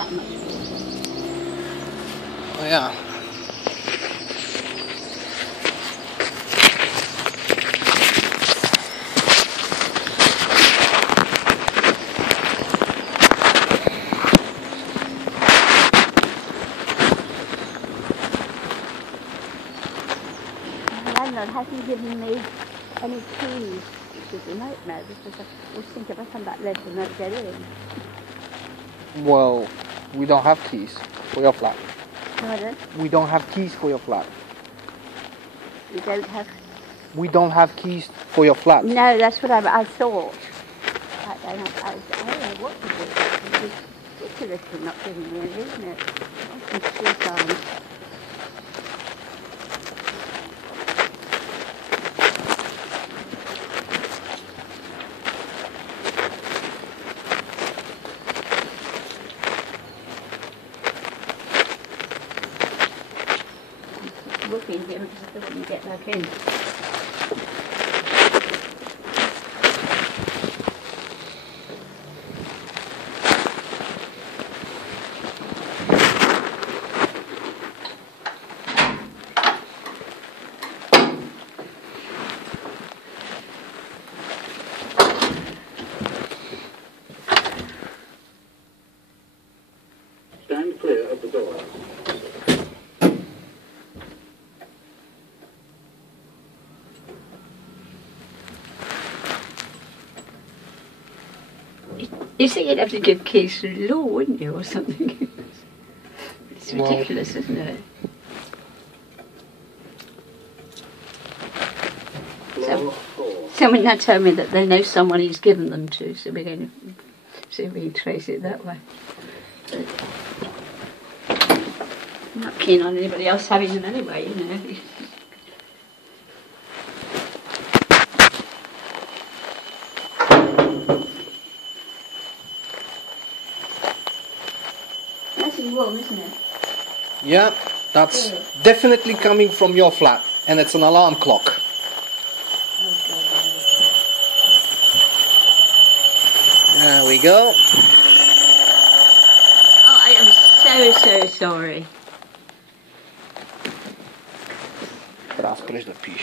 that much. Oh, yeah. The landlord hasn't given me any keys, which is a nightmare because I always think if I come back late I'll not get in. Well, we don't have keys for your flat. Pardon? We don't have keys for your flat. You don't have... We don't have keys for your flat. No, that's what I thought. I don't know what to do. It's ridiculous for not giving me any, isn't it? It's 3 times. Looking here because I wouldn't get back in. Stand clear of the door. You think you'd have to give keys through law, wouldn't you, or something? It's ridiculous, isn't it? Someone now told me that they know someone he's given them to, so we're going to see if we can trace it that way. But I'm not keen on anybody else having them anyway, you know. Nice and warm, isn't it? Yeah, that's definitely coming from your flat, and it's an alarm clock. Oh, God. There we go. Oh, I am so sorry. Teraz pryč do píš.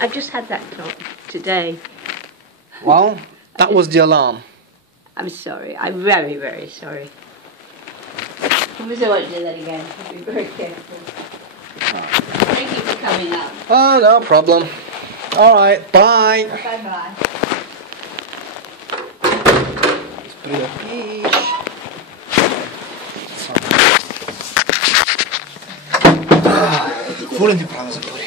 I just had that clock today. Well, that was the alarm. I'm sorry. I'm very, very sorry. I won't do that again. I'll be very careful. Thank you for coming up. Oh, no problem. All right, bye. Bye-bye. Pryč do píš. Kvůli mě právě zakončil.